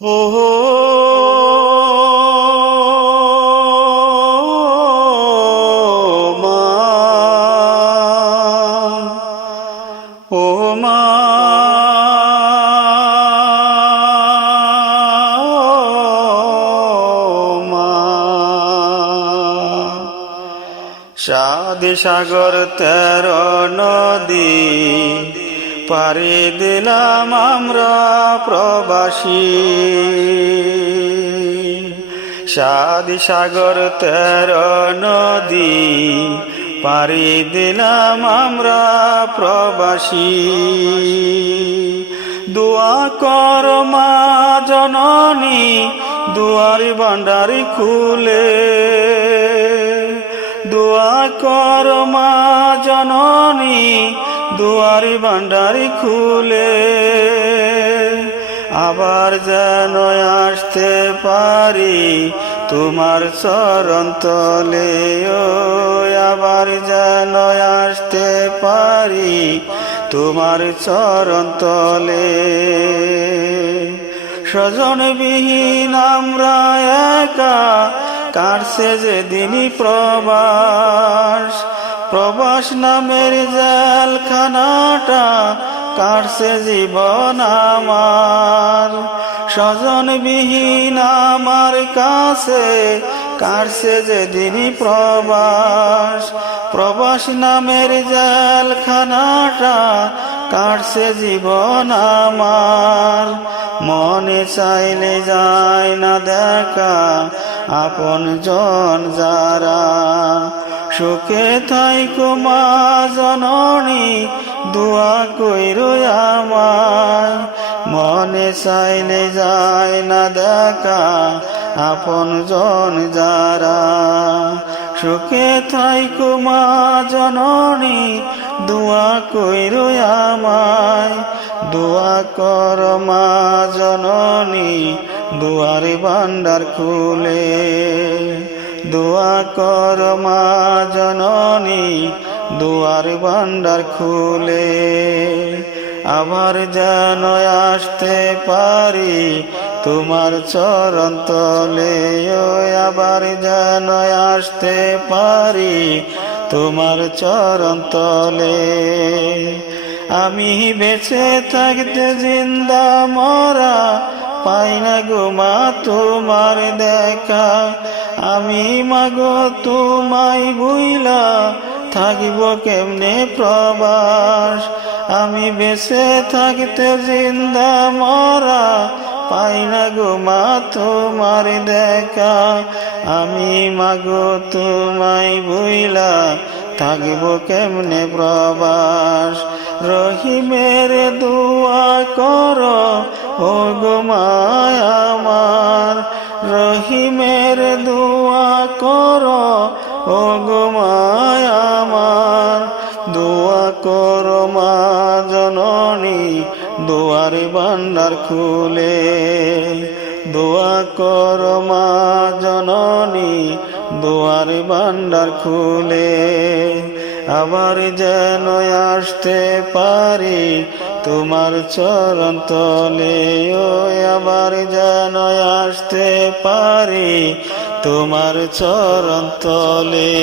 ও হো মা, ও মা, সাত সাগর 13 নদী পাড়ি দিলাম আমরা প্রবাসী। সাত সাগর 13 নদী পাড়ি দিলাম আমরা প্রবাসী। দোয়া কর মা জননী, দুয়ারি ভান্ডারি খুলে। দোয়া কর মা জননী, দুয়ারি ভান্ডারি খুলে। আবার যেন আসতে পারি তোমার চরণ তলে। ও আবার যেন আসতে পারি তোমার চরণ তলে। স্বজনবিহীন আমরা একা, কাটছে যেদিনই প্রবাস। প্রবাস নামের জেলখানাটা কাটছে জীবন আমার। স্বজনবিহীন আমার কাছে কাটছে যেদিনই প্রবাস। প্রবাস নামের জেলখানাটা কাটছে জীবন আমার। মনে চাইলে যায় না দেখা আপন জন যারা। সুখে থাইকো মা জননী, দোয়া কইরো আমায়। মনে চাইলে যায় না দেখা আপন জন যারা। সুখে থাইকো মা জননী, দোয়া কইরো আমায়। দোয়া কর মা জননী, দুয়ারে ভান্ডার খুলে। দোয়া কর মা জননী, দুয়ারে ভান্ডার খুলে। আবার যেন আসতে পারি তোমার চরণ তলে। ও আবার যেন আসতে পারি তোমার চরণ তলে। আমি বেঁচে থাকতে জিন্দা মরা পাই না গো মা তোমার দেখা। আমি মাগো তোমায় ভুইলা থাকিব কেমনে প্রবাস। আমি বেঁচে থাকতে জিন্দা মরা পাই না গো মা তোমার দেখা। আমি মাগো তোমায় ভুইলা থাকিব কেমনে প্রবাস। রহিমের দোয়া কর ও গো মায় আমার। রহিমের দোয়া কর ও গো মায় আমার। দোয়া কর মা জননী, দুয়ারে ভান্ডার খুলে। দোয়া কর মা জননী, দুয়ারে ভান্ডার খুলে। আবার যেন আসতে পারি তোমার চরণ তলে। ও আবার যেন আসতে পারি তোমার চরণ তলে।